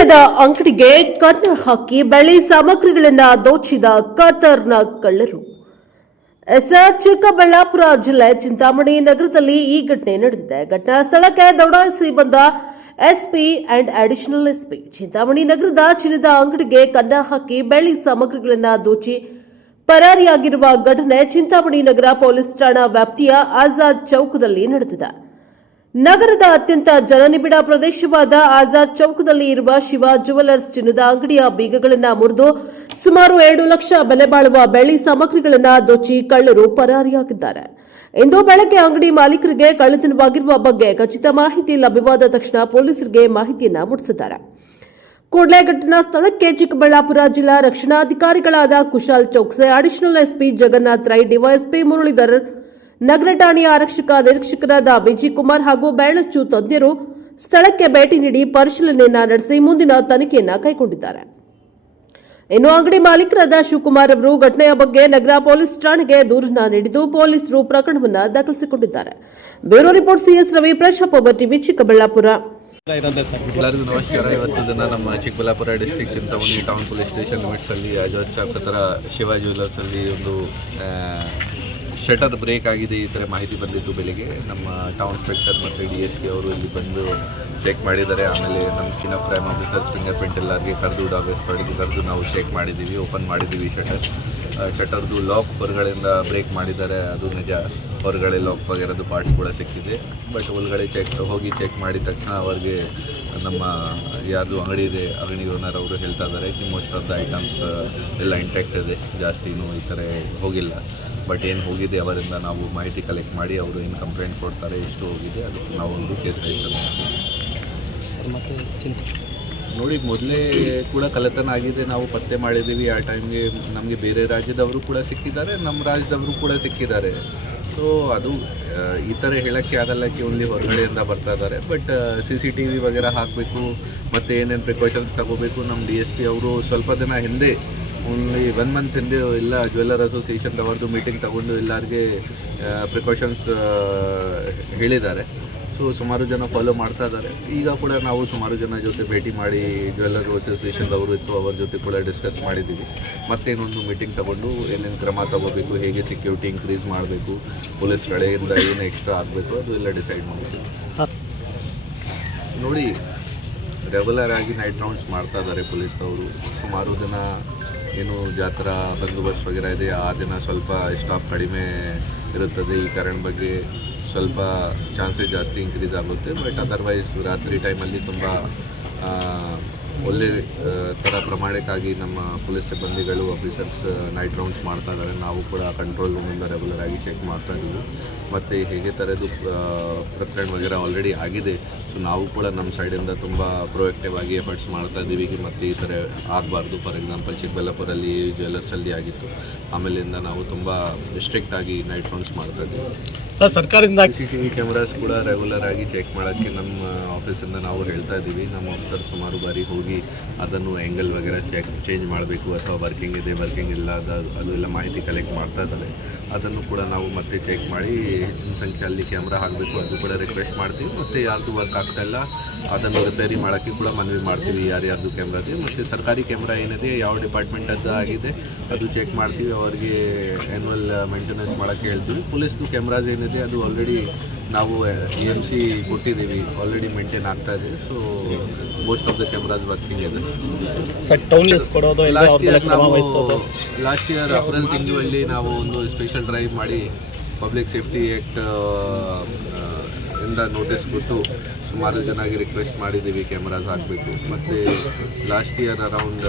ಚಿನ್ನದ ಅಂಗಡಿಗೆ ಕನ್ನ ಹಾಕಿ ಬೆಳೆ ಸಾಮಗ್ರಿಗಳನ್ನು ದೋಚಿದ ಕತರ್ನ ಕಳ್ಳರು. ಎಸ್ ಚಿಕ್ಕಬಳ್ಳಾಪುರ ಜಿಲ್ಲೆ ಚಿಂತಾಮಣಿ ನಗರದಲ್ಲಿ ಈ ಘಟನೆ ನಡೆದಿದೆ. ಘಟನಾ ಸ್ಥಳಕ್ಕೆ ದೌಡಾಯಿಸಿ ಬಂದ SP and additional SP Chintamani ನಗರದ ಚಿನ್ನದ ಅಂಗಡಿಗೆ ಕನ್ನ ಹಾಕಿ ಬೆಳ್ಳಿ ಸಾಮಗ್ರಿಗಳನ್ನ ದೋಚಿ ಪರಾರಿಯಾಗಿರುವ ಘಟನೆ ಚಿಂತಾಮಣಿ ನಗರ ಪೊಲೀಸ್ ಠಾಣಾ ವ್ಯಾಪ್ತಿಯ ಆಜಾದ್ ಚೌಕದಲ್ಲಿ ನಡೆದಿದೆ. ನಗರದ ಅತ್ಯಂತ ಜನನಿಬಿಡ ಪ್ರದೇಶವಾದ ಆಜಾದ್ ಚೌಕದಲ್ಲಿ ಇರುವ ಶಿವ ಜುವೆಲರ್ಸ್ ಚಿನ್ನದ ಅಂಗಡಿಯ ಬೀಗಗಳನ್ನು ಮುರಿದು ಸುಮಾರು ಎರಡು ಲಕ್ಷ ಬೆಲೆ ಬಾಳುವ ಬೆಳ್ಳಿ ಸಾಮಗ್ರಿಗಳನ್ನು ದೋಚಿ ಕಳ್ಳರು ಪರಾರಿಯಾಗಿದ್ದಾರೆ. ಇಂದು ಬೆಳಗ್ಗೆ ಅಂಗಡಿ ಮಾಲೀಕರಿಗೆ ಕಳ್ಳತನವಾಗಿರುವ ಬಗ್ಗೆ ಖಚಿತ ಮಾಹಿತಿ ಲಭ್ಯವಾದ ತಕ್ಷಣ ಪೊಲೀಸರಿಗೆ ಮಾಹಿತಿಯನ್ನ ಮುಟ್ಟಿಸಿದ್ದಾರೆ. ಕೂಡಲೇ ಘಟನಾ ಸ್ಥಳಕ್ಕೆ ಚಿಕ್ಕಬಳ್ಳಾಪುರ ಜಿಲ್ಲಾ ರಕ್ಷಣಾಧಿಕಾರಿಗಳಾದ Kushal Chaukse, additional SP Jagannath Rai, DYSP Muralidhar ನಗರ ಠಾಣೆಯ ಆರಕ್ಷಕ ನಿರೀಕ್ಷಕರಾದ ವಿಜಯಕುಮಾರ್ ಹಾಗೂ ಬೆರಳಚ್ಚು ತಜ್ಞರು ಸ್ಥಳಕ್ಕೆ ಭೇಟಿ ನೀಡಿ ಪರಿಶೀಲನೆಯನ್ನ ನಡೆಸಿ ಮುಂದಿನ ತನಿಖೆಯನ್ನ ಕೈಗೊಂಡಿದ್ದಾರೆ. ಇನ್ನು ಅಂಗಡಿ ಮಾಲೀಕರಾದ ಶಿವಕುಮಾರ್ ಅವರು ಘಟನೆಯ ಬಗ್ಗೆ ನಗರ ಪೊಲೀಸ್ ಠಾಣೆಗೆ ದೂರನ್ನ ನೀಡಿದ್ದು ಪೊಲೀಸರು ಪ್ರಕರಣವನ್ನ ದಾಖಲಿಸಿಕೊಂಡಿದ್ದಾರೆ. ಬ್ಯೂರೋ ರಿಪೋರ್ಟ್ ಸಿಎಸ್ ರವಿ ಪ್ರಶಾಪ್ ಟಿವಿ ಚಿಕ್ಕಬಳ್ಳಾಪುರ. ಎಲ್ಲರಿಗೂ ನಮಸ್ಕಾರ. ಇವತ್ತು ದಿನ ನಮ್ಮ Chikkaballapur district Chintamani town police station ಲಿಮಿಟ್ಸಲ್ಲಿ ಅಜೋತ್ ಚಾಪ್ ಹತ್ರ ಶಿವ ಜ್ಯುವೆಲ್ಲರ್ಸಲ್ಲಿ ಒಂದು ಶಟರ್ ಬ್ರೇಕ್ ಆಗಿದೆ ಈ ಥರ ಮಾಹಿತಿ ಬಂದಿತ್ತು ಬೆಳಿಗ್ಗೆ. ನಮ್ಮ ಟೌನ್ ಇನ್ಸ್ಪೆಕ್ಟರ್ ಮತ್ತು ಡಿ ಎಸ್ ಪಿ ಅವರು ಇಲ್ಲಿ ಬಂದು ಚೆಕ್ ಮಾಡಿದ್ದಾರೆ. ಆಮೇಲೆ ನಮ್ಮ ಚಿನ್ನ ಪ್ರೈಮ್ ಆಫೀಸರ್ಸ್ ಫಿಂಗರ್ ಪ್ರಿಂಟ್ ಎಲ್ಲರಿಗೆ ಕರೆದು ಡಾಗಸ್ ಕಡೆಗೆ ಕರೆದು ನಾವು ಚೆಕ್ ಮಾಡಿದ್ದೀವಿ ಓಪನ್ ಮಾಡಿದ್ದೀವಿ ಶಟರ್ ಶಟರ್ದು ಲಾಕ್ ಹೊರಗಡೆಯಿಂದ ಬ್ರೇಕ್ ಮಾಡಿದ್ದಾರೆ. ಅದು ನಿಜ. ಹೊರಗಡೆ ಲಾಕ್ ಆಗಿರೋದು ಪಾರ್ಟ್ಸ್ ಕೂಡ ಸಿಕ್ಕಿದೆ. ಬಟ್ ಒಳಗಡೆ ಚೆಕ್ ಹೋಗಿ ಚೆಕ್ ಮಾಡಿದ ತಕ್ಷಣ ಅವರಿಗೆ ನಮ್ಮ ಯಾರ್ದು ಅಂಗಡಿ ಇದೆ, ಅಂಗಡಿ ಓನರ್ ಅವರು ಹೇಳ್ತಾ ಇದ್ದಾರೆ. ಮೋಸ್ಟ್ ಆಫ್ ದ ಐಟಮ್ಸ್ ಎಲ್ಲ ಇಂಟ್ಯಾಕ್ಟ್ ಇದೆ. ಜಾಸ್ತಿನೂ ಈ ಥರ ಹೋಗಿಲ್ಲ. ಬಟ್ ಏನು ಹೋಗಿದೆ ಅವರಿಂದ ನಾವು ಮಾಹಿತಿ ಕಲೆಕ್ಟ್ ಮಾಡಿ ಅವರು ಏನು ಕಂಪ್ಲೇಂಟ್ ಕೊಡ್ತಾರೆ, ಎಷ್ಟು ಹೋಗಿದೆ ಅದಕ್ಕೆ ನಾವು ಒಂದು ಕೇಸ್ ರಿಜಿಸ್ಟರ್ ಮಾಡ್ತೀವಿ ನೋಡಿ, ಮೊದಲೇ ಕೂಡ ಕಲೆತನ ಆಗಿದೆ, ನಾವು ಪತ್ತೆ ಮಾಡಿದ್ದೀವಿ, ಆ ಟೈಮ್ಗೆ ನಮಗೆ ಬೇರೆ ರಾಜ್ಯದವರು ಕೂಡ ಸಿಕ್ಕಿದ್ದಾರೆ ನಮ್ಮ ರಾಜ್ಯದವರು ಕೂಡ ಸಿಕ್ಕಿದ್ದಾರೆ. ಸೊ ಅದು ಈ ಥರ ಹೇಳೋಕ್ಕೆ ಆಗಲ್ಲ, ಕಿ ಓನ್ಲಿ ಹೊರಗಡೆಯಿಂದ ಬರ್ತಾ ಇದ್ದಾರೆ. But C C T V ವಗೇರ ಹಾಕಬೇಕು, ಮತ್ತು ಏನೇನು ಪ್ರಿಕಾಷನ್ಸ್ ತಗೋಬೇಕು ನಮ್ಮ ಡಿ ಎಸ್ ಪಿ ಅವರು ಸ್ವಲ್ಪ ದಿನ ಹಿಂದೆ ಓನ್ಲಿ ಒನ್ ಮಂತ್ ಹಿಂದೆ ಎಲ್ಲ ಜ್ಯುವೆಲ್ಲರ್ ಅಸೋಸಿಯೇಷನ್ ಅವ್ರದ್ದು ಮೀಟಿಂಗ್ ತಗೊಂಡು ಎಲ್ಲರಿಗೆ ಪ್ರಿಕಾಷನ್ಸ್ ಹೇಳಿದ್ದಾರೆ. ಸೊ ಸುಮಾರು ಜನ ಫಾಲೋ ಮಾಡ್ತಾ ಇದ್ದಾರೆ. ಈಗ ಕೂಡ ನಾವು ಸುಮಾರು ಜನ ಜೊತೆ ಭೇಟಿ ಮಾಡಿ ಜ್ಯುವೆಲ್ಲರ್ ಅಸೋಸಿಯೇಷನ್ದವರು ಇತ್ತು ಅವ್ರ ಜೊತೆ ಕೂಡ ಡಿಸ್ಕಸ್ ಮಾಡಿದ್ದೀವಿ. ಮತ್ತೇನೊಂದು ಮೀಟಿಂಗ್ ತಗೊಂಡು ಏನೇನು ಕ್ರಮ ತಗೋಬೇಕು ಹೇಗೆ ಸೆಕ್ಯೂರಿಟಿ ಇನ್ಕ್ರೀಸ್ ಮಾಡಬೇಕು ಪೊಲೀಸ್ ಕಡೆಯಿಂದ ಏನು ಎಕ್ಸ್ಟ್ರಾ ಆಗಬೇಕು ಅದು ಎಲ್ಲ ಡಿಸೈಡ್ ಮಾಡಬೇಕು ಸರ್. ನೋಡಿ ರೆಗ್ಯುಲರ್ ಆಗಿ ನೈಟ್ ರೌಂಡ್ಸ್ ಮಾಡ್ತಾ ಇದ್ದಾರೆ ಪೊಲೀಸ್ನವರು ಸುಮಾರು ದಿನ ಏನು ಜಾತ್ರಾ ಬಂದೋಬಸ್ತ್ ವಗೇರೆ ಇದೆ, ಆ ದಿನ ಸ್ವಲ್ಪ ಸ್ಟಾಪ್ ಕಡಿಮೆ ಇರುತ್ತದೆ. ಈ ಕಾರಣ ಬಗ್ಗೆ ಸ್ವಲ್ಪ ಚಾನ್ಸಸ್ ಜಾಸ್ತಿ ಇನ್ಕ್ರೀಸ್ ಆಗುತ್ತೆ. ಬಟ್ ಅದರ್ವೈಸ್ ರಾತ್ರಿ ಟೈಮಲ್ಲಿ ತುಂಬ ಒಳ್ಳೆ ಪ್ರಮಾಣಕ್ಕಾಗಿ ನಮ್ಮ ಪೊಲೀಸ್ ಸಿಬ್ಬಂದಿಗಳು ಆಫೀಸರ್ಸ್ ನೈಟ್ ರೌಂಡ್ಸ್ ಮಾಡ್ತಾ ಇದ್ದಾರೆ. ನಾವು ಕೂಡ ಕಂಟ್ರೋಲ್ ರೂಮಿಂದ ರೆಗ್ಯುಲರ್ ಆಗಿ ಚೆಕ್ ಮಾಡ್ತಾ ಇದ್ದೀವಿ. ಮತ್ತು ಹೇಗೆ ಥರದ್ದು ಪ್ರಕರಣ ವಗೇರೆ ಆಲ್ರೆಡಿ ಆಗಿದೆ. ಸೊ ನಾವು ಕೂಡ ನಮ್ಮ ಸೈಡಿಂದ ತುಂಬ ಪ್ರೊಯಾಕ್ಟಿವ್ ಆಗಿ ಎಫರ್ಟ್ಸ್ ಮಾಡ್ತಾ ಇದ್ದೀವಿ. ಮತ್ತು ಈ ಥರ ಆಗಬಾರ್ದು. ಫಾರ್ ಎಕ್ಸಾಂಪಲ್ ಚಿಕ್ಕಬಳ್ಳಾಪುರಲ್ಲಿ ಜ್ಯುವೆಲ್ಲರ್ಸಲ್ಲಿ ಆಗಿತ್ತು. ಆಮೇಲಿಂದ ನಾವು ತುಂಬ ಸ್ಟ್ರಿಕ್ಟ್ ಆಗಿ ನೈಟ್ ರೌಂಡ್ಸ್ ಮಾಡ್ತಾ ಇದ್ದೀವಿ. ಸರ್ ಸರ್ಕಾರದಿಂದ ಸಿ ಟಿ ವಿ ಕ್ಯಾಮ್ರಾಸ್ ಕೂಡ ರೆಗ್ಯುಲರ್ ಆಗಿ ಚೆಕ್ ಮಾಡೋಕ್ಕೆ ನಮ್ಮ ಆಫೀಸಿಂದ ನಾವು ಹೇಳ್ತಾ ಇದ್ದೀವಿ. ನಮ್ಮ ಆಫೀಸರ್ ಸುಮಾರು ಬಾರಿ ಹೋಗಿ ಅದನ್ನು ಎಂಗಲ್ ವಗೇರೆ ಚೆಕ್ ಚೇಂಜ್ ಮಾಡಬೇಕು ಅಥವಾ ವರ್ಕಿಂಗ್ ಇದೆ ವರ್ಕಿಂಗ್ ಇಲ್ಲ, ಅದು ಅದು ಎಲ್ಲ ಮಾಹಿತಿ ಕಲೆಕ್ಟ್ ಮಾಡ್ತಾ ಇದ್ದಾರೆ. ಅದನ್ನು ಕೂಡ ನಾವು ಮತ್ತೆ ಚೆಕ್ ಮಾಡಿ ಹೆಚ್ಚಿನ ಸಂಖ್ಯೆಯಲ್ಲಿ ಕ್ಯಾಮ್ರಾ ಹಾಕಬೇಕು. ಅದು ಕೂಡ ರಿಕ್ವೆಸ್ಟ್ ಮಾಡ್ತೀವಿ. ಮತ್ತು ಯಾರ್ದು ವರ್ಕ್ ಆಗ್ತಾ ಇಲ್ಲ, ಅದನ್ನು ರಿಪೇರಿ ಮಾಡೋಕ್ಕೆ ಕೂಡ ಮನವಿ ಮಾಡ್ತೀವಿ. ಯಾರ್ಯಾರ್ದು ಕ್ಯಾಮ್ರಾ ಇದೆ. ಮತ್ತು ಸರ್ಕಾರಿ ಕ್ಯಾಮ್ರಾ ಏನಿದೆ, ಯಾವ ಡಿಪಾರ್ಟ್ಮೆಂಟ್ ಅದು ಆಗಿದೆ, ಅದು ಚೆಕ್ ಮಾಡ್ತೀವಿ. ಅವರಿಗೆ ಆ್ಯನ್ಯುವಲ್ ಮೇಂಟೆನೆನ್ಸ್ ಮಾಡೋಕ್ಕೆ ಹೇಳ್ತೀವಿ. ಪೊಲೀಸ್ದು ಕ್ಯಾಮ್ರಾಸ್ ಏನಿದೆ, ಅದು ಆಲ್ರೆಡಿ ನಾವು ಜಿ ಎಂ ಸಿ ಕೊಟ್ಟಿದ್ದೀವಿ ಆಲ್ರೆಡಿ ಮೇಂಟೈನ್ ಆಗ್ತಾ ಇದೆ so most of the cameras working ಇದೆ. ಲಿಸ್ಟ್ ಇಯರ್ ನಾವು ಲಾಸ್ಟ್ ಇಯರ್ ಏಪ್ರಿಲ್ ತಿಂಗಳಲ್ಲಿ ನಾವು ಒಂದು ಸ್ಪೆಷಲ್ ಡ್ರೈವ್ ಮಾಡಿ ಪಬ್ಲಿಕ್ ಸೇಫ್ಟಿ ಆ್ಯಕ್ಟ್ ಇಂದ ನೋಟಿಸ್ ಕೊಟ್ಟು ಸುಮಾರು ಜನಗೆ ರಿಕ್ವೆಸ್ಟ್ ಮಾಡಿದ್ದೀವಿ ಕ್ಯಾಮ್ರಾಸ್ ಹಾಕಬೇಕು. ಮತ್ತು last year around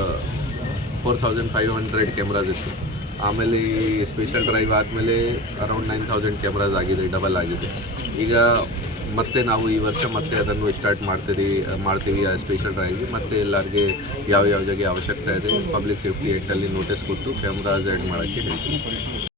four thousand five hundred cameras ಇತ್ತು. ಆಮೇಲೆ ಈ ಸ್ಪೆಷಲ್ ಡ್ರೈವ್ ಆದಮೇಲೆ ಅರೌಂಡ್ ನೈನ್ ತೌಸಂಡ್ ಕ್ಯಾಮ್ರಾಸ್ ಆಗಿದೆ ಡಬಲ್ ಆಗಿದೆ. ಈಗ ಮತ್ತೆ ನಾವು ಈ ವರ್ಷ ಮತ್ತೆ ಅದನ್ನು ಸ್ಟಾರ್ಟ್ ಮಾಡ್ತೀವಿ ಮಾಡ್ತೀವಿ, ಆ ಸ್ಪೆಷಲ್ ಡ್ರೈವ್ ಮತ್ತು ಎಲ್ಲರಿಗೆ ಯಾವ ಯಾವ ಜಾಗ ಅವಶ್ಯಕತೆ ಇದೆ ಪಬ್ಲಿಕ್ ಸೇಫ್ಟಿ ಆ್ಯಕ್ಟಲ್ಲಿ ನೋಟಿಸ್ ಕೊಟ್ಟು ಕ್ಯಾಮ್ರಾಸ್ ಆ್ಯಡ್ ಮಾಡೋಕ್ಕೆ ಹೇಳ್ತೀವಿ.